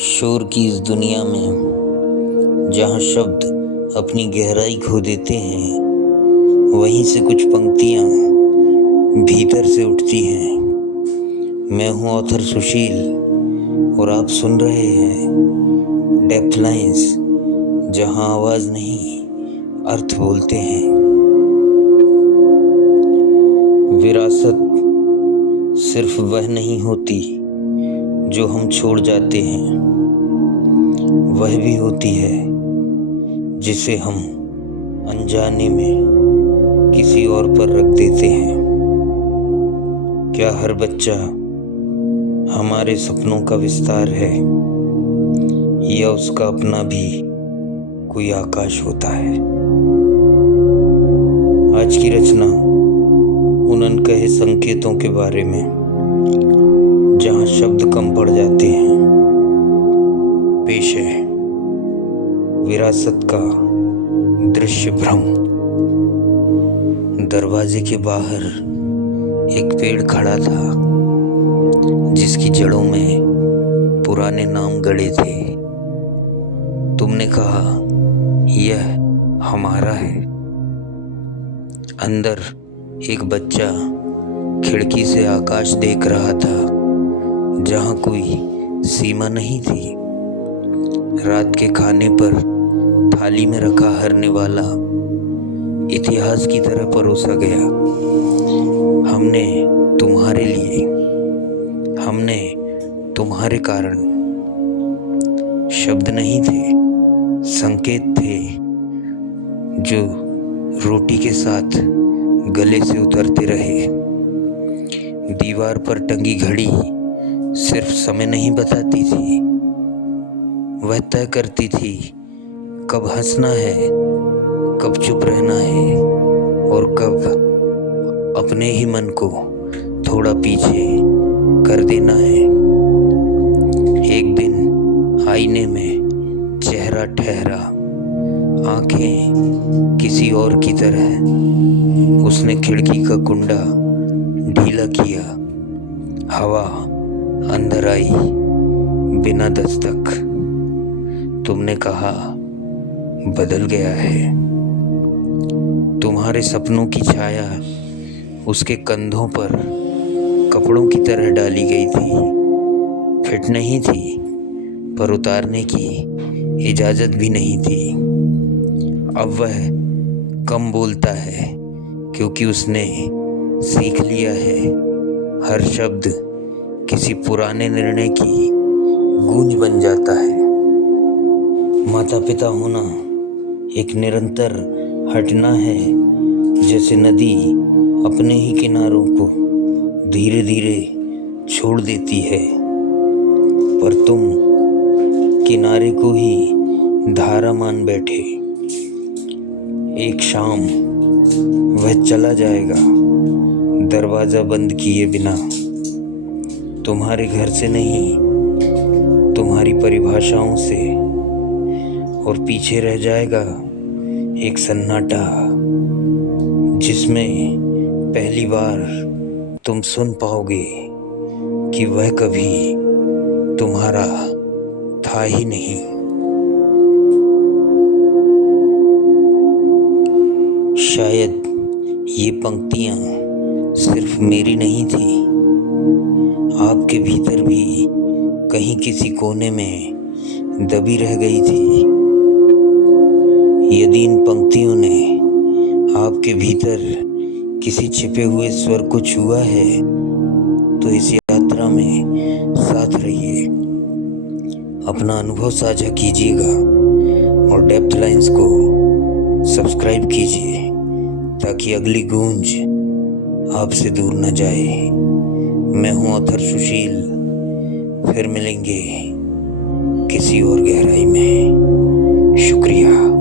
शोर की इस दुनिया में जहाँ शब्द अपनी गहराई खो देते हैं, वहीं से कुछ पंक्तियाँ भीतर से उठती हैं। मैं हूँ ऑथर सुशील और आप सुन रहे हैं डेप्थ लाइंस, जहाँ आवाज़ नहीं अर्थ बोलते हैं। विरासत सिर्फ वह नहीं होती जो हम छोड़ जाते हैं, वह भी होती है जिसे हम अनजाने में किसी और पर रख देते हैं। क्या हर बच्चा हमारे सपनों का विस्तार है, या उसका अपना भी कोई आकाश होता है? आज की रचना उन अनकहे संकेतों के बारे में जहाँ शब्द कम पड़ जाते हैं। पेश है विरासत का दृश्य भ्रम। दरवाजे के बाहर एक पेड़ खड़ा था, जिसकी जड़ों में पुराने नाम गड़े थे। तुमने कहा यह हमारा है। अंदर एक बच्चा खिड़की से आकाश देख रहा था, जहाँ कोई सीमा नहीं थी। रात के खाने पर थाली में रखा हर निवाला इतिहास की तरह परोसा गया। हमने तुम्हारे लिए, हमने तुम्हारे कारण। शब्द नहीं थे, संकेत थे जो रोटी के साथ गले से उतरते रहे। दीवार पर टंगी घड़ी सिर्फ समय नहीं बताती थी, वह तय करती थी कब हंसना है, कब चुप रहना है और कब अपने ही मन को थोड़ा पीछे कर देना है। एक दिन आईने में चेहरा ठहरा, आंखें किसी और की तरह। उसने खिड़की का कुंडा ढीला किया, हवा अंदर आई बिना दस्तक। तुमने कहा बदल गया है। तुम्हारे सपनों की छाया उसके कंधों पर कपड़ों की तरह डाली गई थी। फिट नहीं थी, पर उतारने की इजाज़त भी नहीं थी। अब वह कम बोलता है क्योंकि उसने सीख लिया है हर शब्द किसी पुराने निर्णय की गूंज बन जाता है। माता पिता होना एक निरंतर हटना है, जैसे नदी अपने ही किनारों को धीरे धीरे छोड़ देती है, पर तुम किनारे को ही धारा मान बैठे। एक शाम वह चला जाएगा, दरवाजा बंद किए बिना। तुम्हारे घर से नहीं, तुम्हारी परिभाषाओं से। और पीछे रह जाएगा एक सन्नाटा, जिसमें पहली बार तुम सुन पाओगे कि वह कभी तुम्हारा था ही नहीं। शायद ये पंक्तियां सिर्फ मेरी नहीं थी, आपके भीतर भी कहीं किसी कोने में दबी रह गई थी। यदि इन पंक्तियों ने आपके भीतर किसी छिपे हुए स्वर को छुआ है, तो इस यात्रा में साथ रहिए। अपना अनुभव साझा कीजिएगा और डेप्थ लाइंस को सब्सक्राइब कीजिए, ताकि अगली गूंज आपसे दूर न जाए। मैं हूँ ऑथर सुशील, फिर मिलेंगे किसी और गहराई में। शुक्रिया।